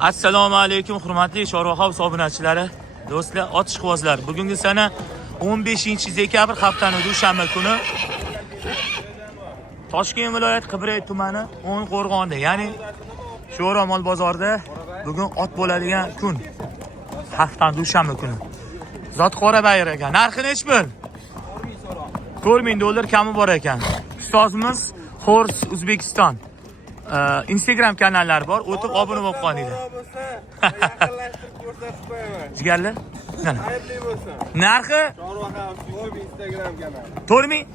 Assalomu alaykum hurmatli Shohruh House obunachilari, do'stlar, otishqibozlar. Bugungi sana 15-dekabr haftaning dushanba kuni Toshkent viloyat Qibray tumani O'nqo'rg'onda, ya'ni Sho'ro mol bozorida bugun ot bo'ladigan kun. Haftaning dushanba kuni. Zot qora bayir ekan. Narxi nech bo'l? $4000 kami bor ekan. Ustozimiz Horse Uzbekistan Instagram kanallari bor. O'tib obuna bo'lib qolinglar. Yaqinlashtirib ko'rsatib qo'yaman. Jigarlar? Mana. Xayrli bo'lsin. Narxi Shohruh House YouTube Instagram kanali. 4000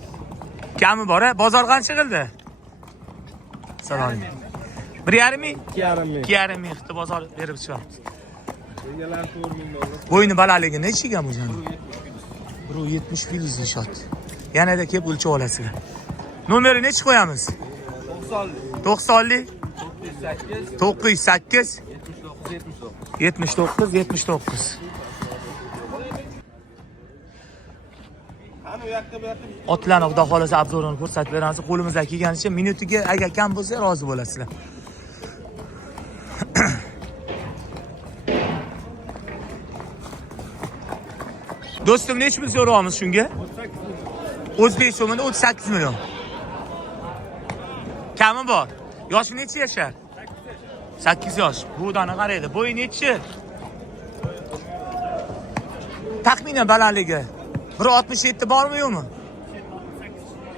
kami bor. Bozor qancha qildi? Salom. 1.5 2.5 2.5 xita bozor berib chiqyapti. Egalar $4000. Bo'yni balandligi necha ekan bu jani? 170 filiz nishot. Yanada kelib o'lchab olasizlar. Nomeri necha qo'yamiz? 90 908 79 79. Qani u yoqda bu yoqda Otlarni xudo xolasa obzorini ko'rsatib beramiz. Qo'limizdan kelganicha minutiga agar kam bo'lsa rozi bo'lasizlar. Do'stim, nech pul so'rayapmiz shunga? O'zbek so'mida 38 million. Kami bor. Yoshi necha yashar? 8 yosh. Budani qaraydi. Bo'yi nechi? Taxminan balandligi 1.67 bormi yo'qmi?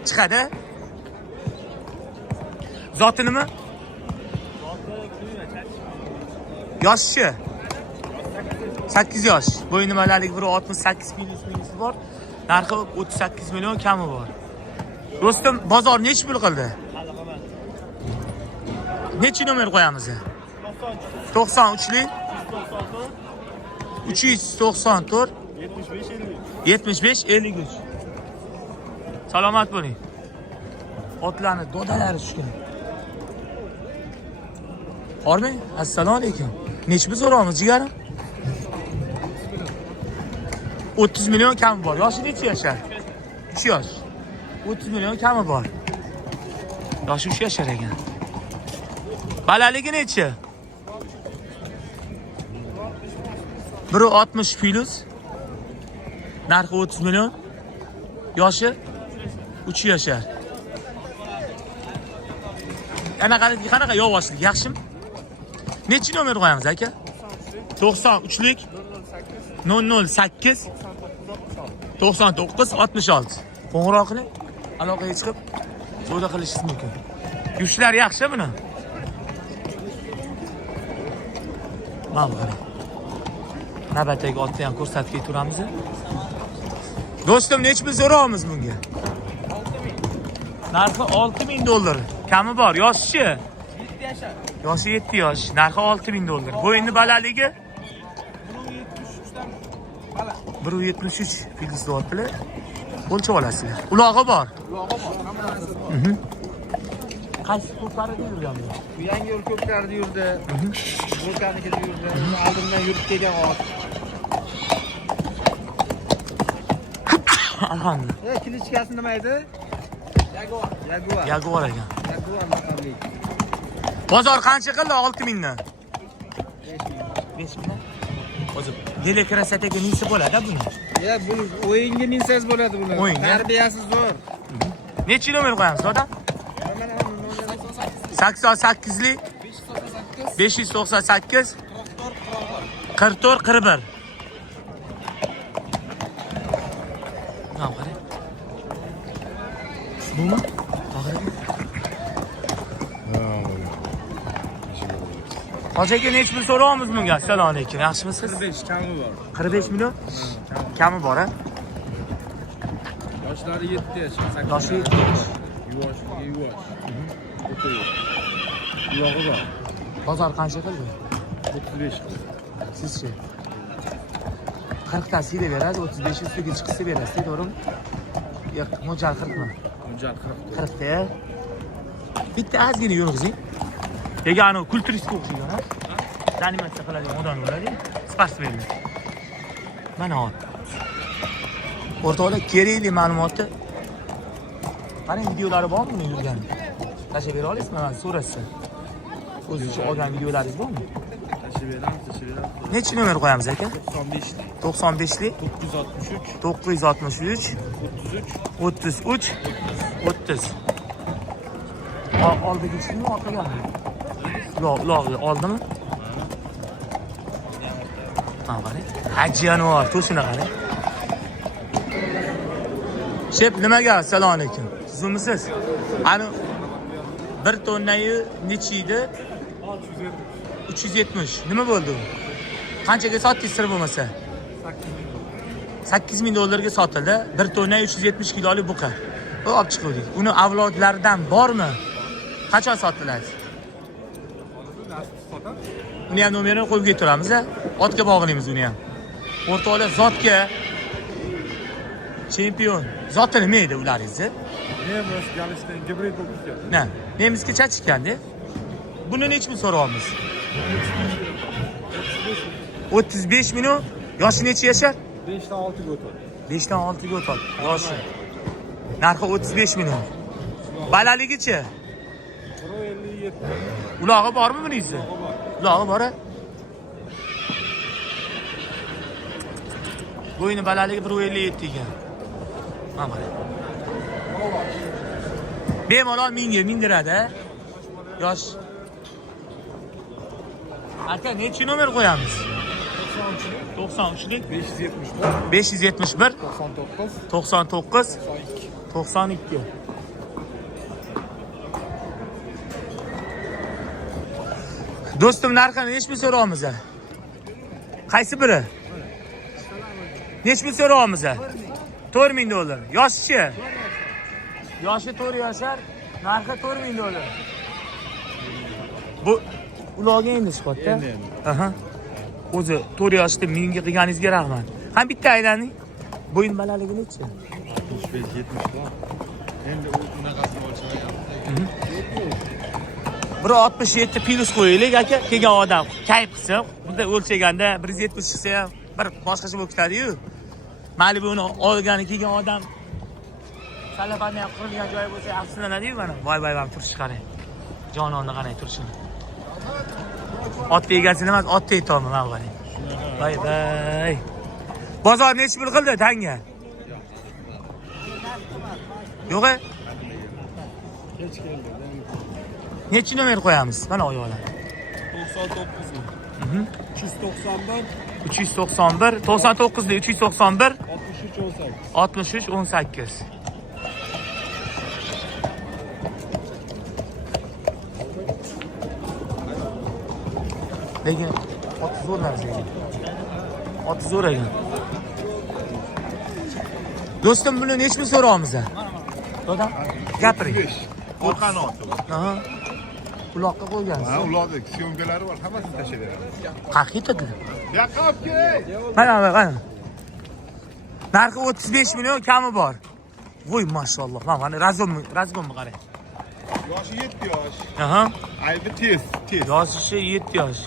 Chiqadi. Zoti nima? Yoshi 8 yosh. Bo'yni balandligi 1.68 minus bor. Narxi 38 million kami bor. Do'stim, bozor nech pul qildi? Nechi nomer qo'yamiz? 93lik 394 75 53. Salomat bo'ling. Otlarni dodalari tushgan. Bormi? Assalomu alaykum. Nech biz so'ramiz jigarim? 30 million kami bor. Yoshi necha yashar? 3 yosh. 30 million kami bor. Yoshi 3 yashar ekan. Balandligi necha? 1.60 filiz. Narxi 30 million. Yoshi 3 yashar. Qanaqa yovvoshlik, yaxshimi? Nechi nomer qo'yamiz aka? 93lik 008 99 66. Qo'ng'iroq qiling. Aloqaga chiqib savdo qilishingiz mumkin. Yushlar yaxshi buni? Mana qarang. Navbatdagi otni ham ko'rsatib keturamiz. Do'stim, nech pul so'raymiz bunga? 6000. Narxi $6000. Kami bor. Yoshi? 7 yashar. Yoshi 7 yosh. Narxi $6000. Bo'yni balandligi 1.73 filiz otlar. O'lchab olasizlar. Ulog'i bor. Qaysi ko'plarida yurganmi? bu yangi yo'l ko'plarida yurdi. Bo'lkanikida yurdi. Oldindan yurib kelgan ot. Alhamdulillah. Kilichkasi nima edi? Jaguar. Jaguar ekan. Jaguar maqomli. Bozor qancha qildi 6000 dan? 5000. Hozir dele krasataga nisi bo'ladi buni. Buni o'yinga minsangiz bo'ladi buni. Tarbiyasi zo'r. Nechi nomer qo'yamiz, doda? 88lik 598 44 41. Mana qarang. Bumi? Hoji aka, nech pul so'raymiz bunga? Assalomu alaykum. Yaxshimisiz? 45 kami bor. 45 million? Kami bor, ha? Yoshlari 7 yosh. Yoshi 7 yosh. Yuvosh. Ulog'i bor. Bozor qancha qildi? 35 qildi. Sizchi? 40 ta siyla beradi, 35 ustiga chiqsa berasiz, to'g'rimi? Yo'q, mo'ljal 40 mi? Mo'ljal 40. 40 ta. Bitta ozgina yurg'izing. Degani kulturistga o'xshagan, ha? Animatsiya qiladigan odam bo'ladi. Sportsmenlar. Mana ot. O'rtoqda kerakli ma'lumotni qarang, videolari bormi yurgan? Tashlab bera olasizmi? Men so'rashsa. O'zicha olgan videolaringiz bormi? Tashib beramiz. Nechi nomer qo'yamiz aka? 95 95lik 963 963 33 33 30. Oldiga tushdimi, orqagami? Uloq oldimi? Ha, qarang. Hajji Anvar, to'sini qarang. Shep, nimaga? Assalomu alaykum. Sizmisiz? Ani bir tonnayi nechi edi? 370. Nima bo'ldi? Qanchaga sotdingiz sir bo'lmasa? 8000 dollarga sotildi. Bir tonna 370 kilolik buqa. Olib chiqdik. Uni avlodlaridan bormi? Qachon sotiladi? Uni ham nomerini qo'yib keturamiz, a? Otga bog'laymiz uni ham. O'rtoqlar zotga chempion. Zoti nima edi ularingizni? Nemis Galishdan gibrid bo'lib ketgan. Na, nemisga chachikanda. Buni nechmi so'rayapmiz? 35 ming. Yoshi necha yashar? 5 dan 6 ga o'tadi. 5 dan 6 ga o'tadi. Yoshi. Narxi 35 ming. Balaligichi? 157. Ulog'i bormi buningizda? Ulog'i bor. Bo'yni balaligi 157 ekan. Mana. Bemalol mingga mindiradi. Yosh. Aka, nechi nomer qo'yamiz? 93lik 571 99 92. Do'stim, narxini nechmi so'rayapmiz? Qaysi biri? Nechmi so'rayapmiz? 4000 dollar. Yoshi-chi? Yoshi 4 yashar, narxi 4000 dollar. Bu uloqga endi chiqadi. Aha. O'zi 4 yoshda menga qilganingizga rahmat. Ham bitta aylaning. Bo'yin balaligi necha? 65-70 bor. Endi unaqasini o'lchamayapti. 167 plus qo'yaylik aka, kelgan odam kayf qilsa, bunda o'lchaganda 170 chiqsa ham bir boshqacha bo'lib ketadi-yu. Mayli buni olgani kelgan odam salafanni ham qurilgan joyi bo'lsa afsuslanadi-yu mana. Voy turish qarang. Jononni qarang turishini. Ot egasini emas, ot aytayapman men qarang. Voy. Bozor nechi pul qildi tanga? Yo'q-a? Kech keldi. Nechi nomer qo'yamiz? Mana oyoqlar. 99 391 391 99 da 391 63 18. 63 18. Lekin ot zo'r narsa ekan. Ot zo'r ekan. Do'stim, buni nechmi so'rayapmiz? Dodam, gapiring. Qo'rqan oti. Aha. Uloqqa qo'ygansiz. Ha, uloqda syomkalari bor, hammasini tashlab beramiz. Qayerda? Yoqqa olib kel. Mana. Narxi 35 million, kami bor. Voy, mashalloh. Mana razgommi qarang. Yoshi 7 yosh. Aha. Aybi tez. Yoshi 7 yosh.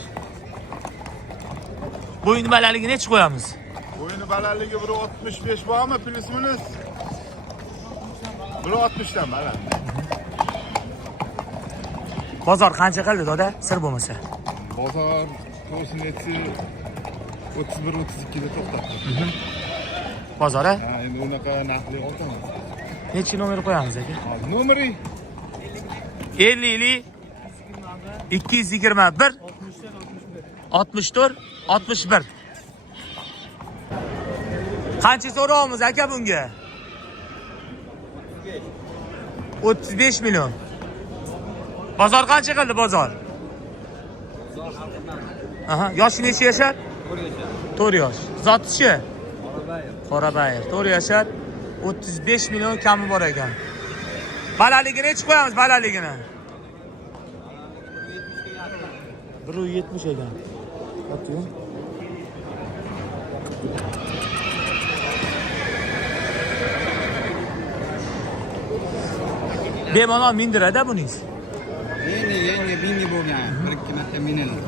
Bo'yin balaligi necha qo'yamiz? Bo'yini balandligi 165 bormi? Plus minus 160 dan baland. Bozor qancha qildi doda? Sir bo'lmasa. Bozor to'sinetsi 31-32 da to'xtatdi. Bozor a? Ha, endi unaqa narxli olamiz. Necha nomer qo'yamiz aka? Nomeri 50 221 64 61. Qancha so'rayapmiz aka bunga? 35 million. Bozor qancha qildi bozor? Aha, yoshi necha yashar? 4 yosh. Zotchi? Qorabayir. 4 yashar, 35 million kami bor ekan. Balaligini necha qo'yamiz balaligini? 170 ekan. Oting. Bemalol mindirada buningiz. Yangi bingi bo'lgan. Bir ikki marta minildi.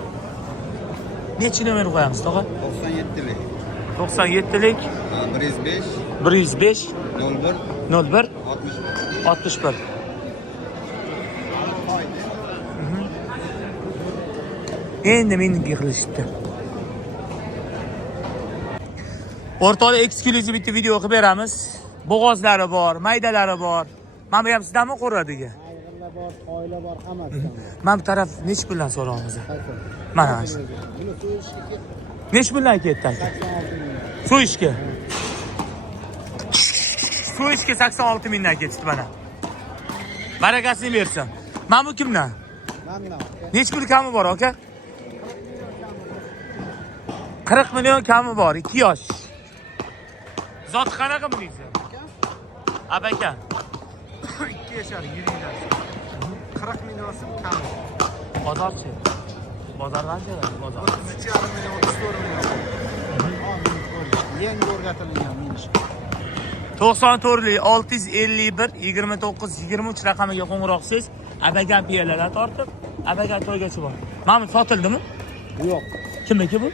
Necha nomer qo'yamiz, tog'a? 97lik. 97lik 105 105 01 01 61. 61. Endi meniki qilishibdi. O'rtada eksklyuziv bitta video qilib beramiz. Bo'g'ozlari bor, maydalari bor. Mana bu ham sizdanmi qo'radiga? Ayg'irlar bor, qoylar bor, hammasi. Mana bu taraf necha puldan so'raymiz? Mana shu. Buni so'yishga Necha puldan ketdi aka? 86 ming. So'yishga. So'yishga 86 mingdan ketdi mana. Barakasini bersin. Mana bu kimdan? Mana Necha pul kami bor aka? 40 million kami bor, 2 yosh. Zot qanaqa bunisi? Abaka. 2 yashar, yuringlar. 40 millionsi kam. Bozorchi. Bozor qancha? Bozor. 33,5 million, 34 million. Yangi o'rgatilgan minish. 94lik 651 29 23 raqamiga qo'ng'iroq qilsangiz, abagan piyolar tortib, abagan to'ygacha bor. Mana bu sotildimi? Yo'q, Kimniki bu?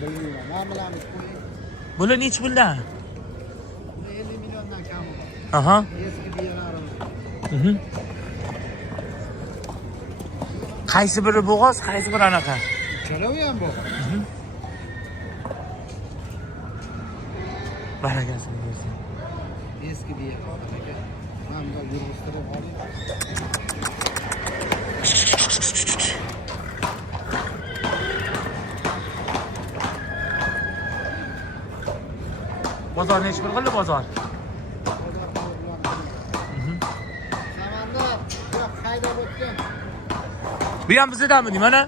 bilmayman. Men bilamiz. Bular necha puldan? 50 milliondan kam. Aha. Eski biyalarimiz. Qaysi biri bo'g'oz, qaysi biri anaqa? Uchalovi ham bor. Barakasini bersin. Eski biyalar aka. Men bu yurg'iztirib oling. Bozor necha pul qildi bozor? Samanda buyoq haydab o'tgan. Bu ham bizdanmi deyman mana?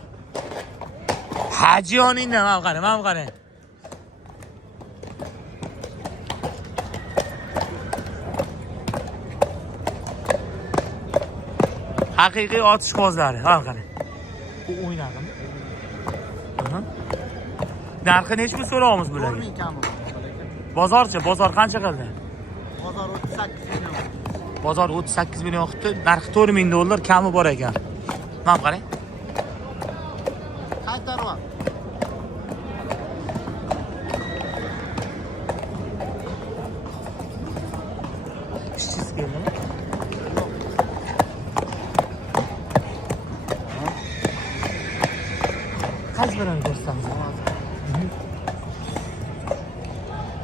Hajiyoningdan mana qarang, mana qarang. Haqiqiy otishbozlari, mana qarang. Bu o'ynadimi? Narxi necha pul so'raymiz bularga? 10 ming kam. Bozorchi, bozor qancha qildi? Bozor 38 million. Bozor 38 million qildi, narxi 4 ming dollar kami bor ekan. Mana qarang. Qaytaryapman. Ishchisi keldimi? Qaysi birini ko'rsatamiz?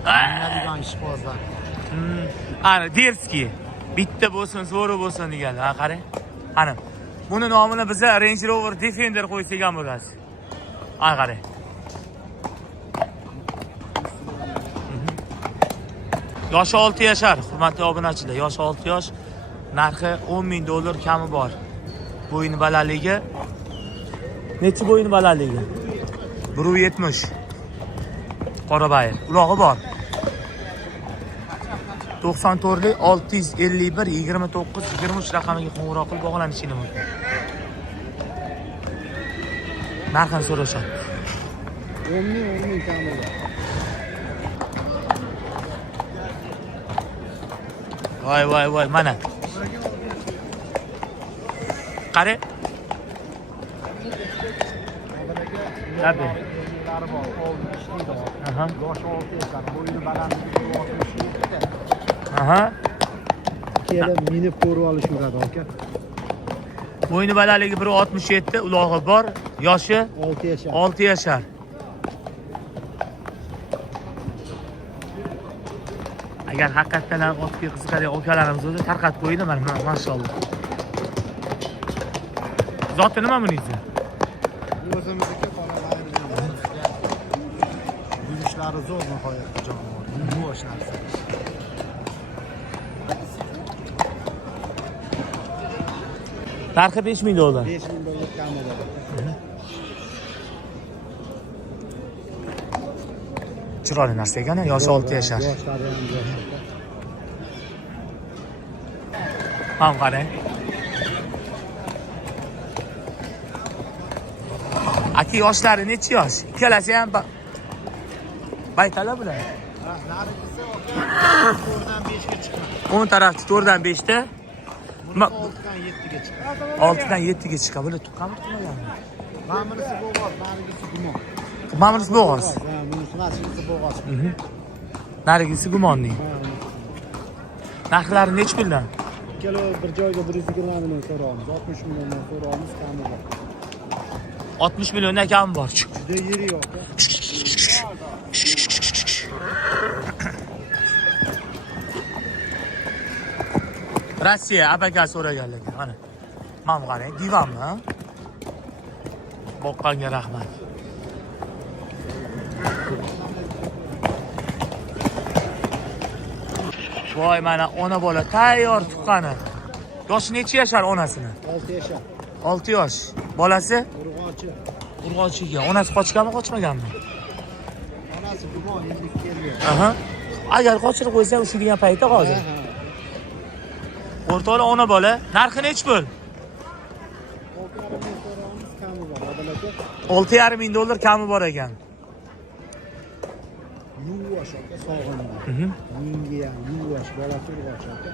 Biladigan ishbozlar. Ana Derski. Bitta bo'lsin, zo'ri bo'lsin deganlar. Ha, qarang. Ana. Buni nomini biza Range Rover Defender qo'ysak ham bo'ladi. Ana qarang. Yoshi 6 yashar, hurmatli obunachilar. Yoshi 6 yosh. Narxi 10 ming dollar kami bor. Bo'yni balandligi necha bo'yni balandligi? 1.70. Qorabayir. Ulog'i bor. 94lik 651 29 23 raqamiga qo'ng'iroq qilib bog'lanishingiz mumkin. Narxini so'rashadi. 10 ming kam bo'ladi. Voy, mana. Qarang. Tabii. Lari bor, oldi ishlaydi. Aha. Yoshi 6 yashar, bo'yni balandligi 67. Aha. Kelib minib ko'rib olishadi aka. Bo'yni balandligi 1.67, ulog'i bor, yoshi 6 yashar. 6 yashar. Agar haqiqatan ham otga qiziqadigan okalarimiz bo'lsa, tarqatib qo'yinglar mana, maşallah. Zoti nima buningizni? O'zimizniki qolalaydigan. Yurishlari zo'r nihoyatda jonivor. Bo'sh narsa. Narxi 5 ming dollar. 5 ming dollar kam bo'ladi. Chiroyli narsa ekan, yoshi 6 yashar. Yoshlari ham yosh. Ham qarang. Aka yoshlari necha yosh? Ikkalasi ham baytalar bular. Narigisi aka 4dan 5 ga chiqadi. O'ng tarafchi 4dan 5 ta. 6dan 7 ga chiqadi. 6dan 7 ga chiqadi. Bular tuqqanmi, tuqqanmi? Ma'murisi bo'g'oz, narigisi gumon. Ma'murisi bo'g'oz. Ha, bunisi nasibisi bo'g'oz. Narigisi gumonning. Narxlari necha puldan? Ikkalovi bir joyga 120 million so'raymiz, 60 milliondan so'raymiz, kami bor. 60 milliondan kam bor. Juda yeri yo'q. Rossiya abaka so'raganlar. Mana. Mana qarang, divanmi? Ha? Boqqanga rahmat. Voy, mana ona bola tayyor tuqqani. Yoshi necha yashar onasini? 6 yashar. 6 yosh. Bolasi Urg'ochi. urg'ochiga. Onasi qochganmi, qochmaganmi? Onasi gumon endi kelgan. Aha. Agar qochirib qo'ysa, ushilgan paytda hozir. O'rtoqlar ona bola, narxi nech pul? 6,5 ming dollar kami bor ekan. Yuvash aka sog'inma. Menga ham yuvash bolasi urg'ochi aka.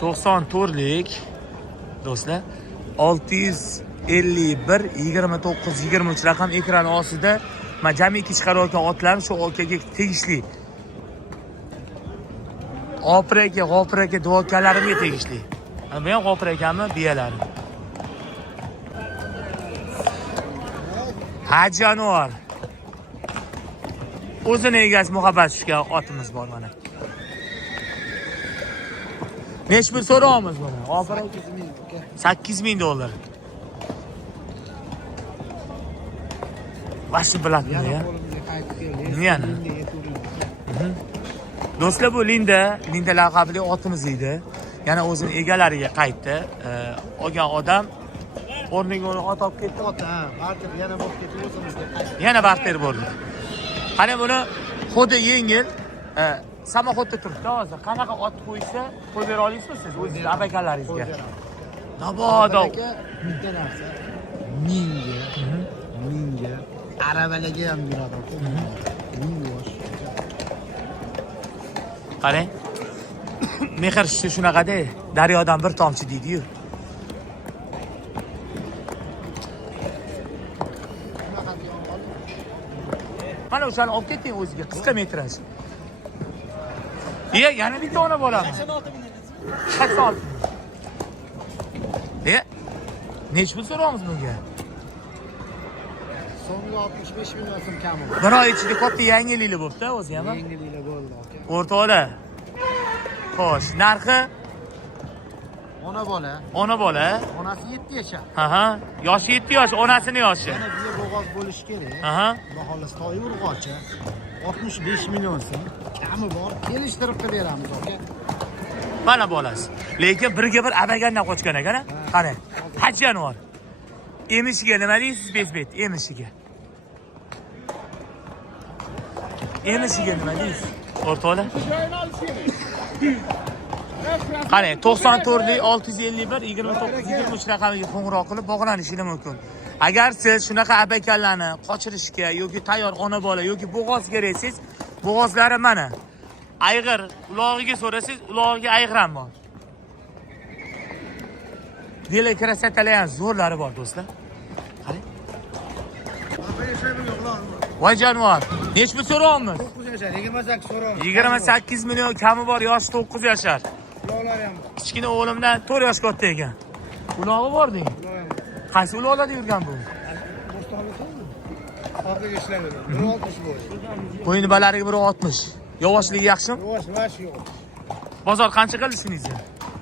94lik do'stlar 651 29 23 raqam ekran ostida men jamiki chiqarayotgan otlarni shu okaga tegishli. G'ofir aka duokalarimga tegishli. Mana bu ham G'ofir akamni biyalari. Ha jonivor. O'zini egasi muhabbat tushgan otimiz bor mana. Nech pul so'raymiz buni? G'ofir aka 8 ming dollar. Vashi biladimi ya? Qo'limizga qaytib keldi. Nima yana? Do'stlar, bu Linda laqabli otimiz edi. Yana o'zini egalariga qaytdi. Olgan odam o'rniga uni ot olib ketdi. Ot, ha, barter yana bo'lib ketdi o'zimizga qaytib. Yana barter bo'ldi. Qani buni xuddi yengil samoxotda turibdi hozir. Qanaqa ot qo'ysa qo'yib bera olasizmi siz o'zingiz abakalaringizga? Nabodo. Bitta narsa. Minga arabalarga ham yuradi. Yuvash. Qarang. Mehr shunaqada, daryodan bir tomchi deydi-yu. Mana o'shani olib keting o'ziga, qisqa metraj. Yana bitta ona bo'ladi. 86 ming. Nech pul so'raymiz bunga? So'nggi 65 million so'm kami bor. Bir oy ichida katta yangiliklar bo'libdi o'zi ham. Yangiliklar bo'ldi aka. O'rtoqlar. Xo'sh, narxi Ona bola. ona bola. Onasi 7 yashar. Aha, yoshi 7 yosh, onasini yoshi. Yana biza bo'g'oz bo'lishi kerak. Aha. Xudo xohlasa to'y urg'ochi. 65 million so'm kami bor. Kelishtirib qilib beramiz aka. Mana bolasi. Lekin birga bir abagandan qochgan ekan. Qani, haj jonivor. Emishiga nima deysiz, bezbet? Emishiga. Emishiga nima deysiz? O'rtoqlar. Qani, 94lik 651 29 23 raqamiga qo'ng'iroq qilib bog'lanishingiz mumkin. Agar siz shunaqa abakanlarni qochirishga yoki tayyor ona bola yoki bo'g'oz keraksiz, bo'g'ozlari mana. Ayg'ir ulog'iga so'rasangiz, ulog'iga ayg'ir ham bor. Dele krasatalar ham zo'rlari bor do'stlar. Qarang. Voy jonivor, nech pul so'raymiz? 9 yashar, 28 so'raymiz. 28 million kami bor, yoshi 9 yashar. Ulovlar ham. Kichkina o'g'limdan 4 yosh katta ekan. Ulog'i bor deng. Ular ham. Qaysi ulovlarda yurgan bu? Bo'stonlikmi? Fabrika ishlaydi. 160 bo'y. Bo'yni balariga 160. Yovoshligi yaxshimi? Yo'q, yo'q. Bozor qancha qildi shuningizga?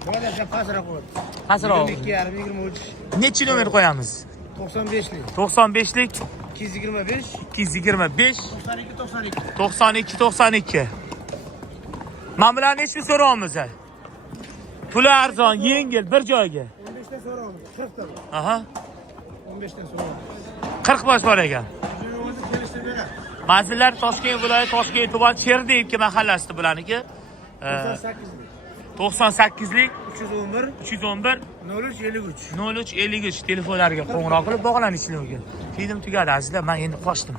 Birodar pastroq qo'ydi. Pastroq. 22,5 23. Necha nomer qo'yamiz? 95lik. 95lik 225 225 92 92 92. Men bilan nechta so'raymiz? Puli arzon, yengil bir joyga. 15 ta so'raymiz. 40 ta. Aha. 15 ta so'raymiz. 40 bosh bor ekan. O'zi kelishtirib beradi. Manzillar Toshkent viloyati Toshkent tuman Cherdeyevka mahallasida bularniki. 98lik 311 311 03 53. 03 53 telefonlariga qo'ng'iroq qilib bog'lanishingiz mumkin. Film tugadi azizlar, men endi qochdim.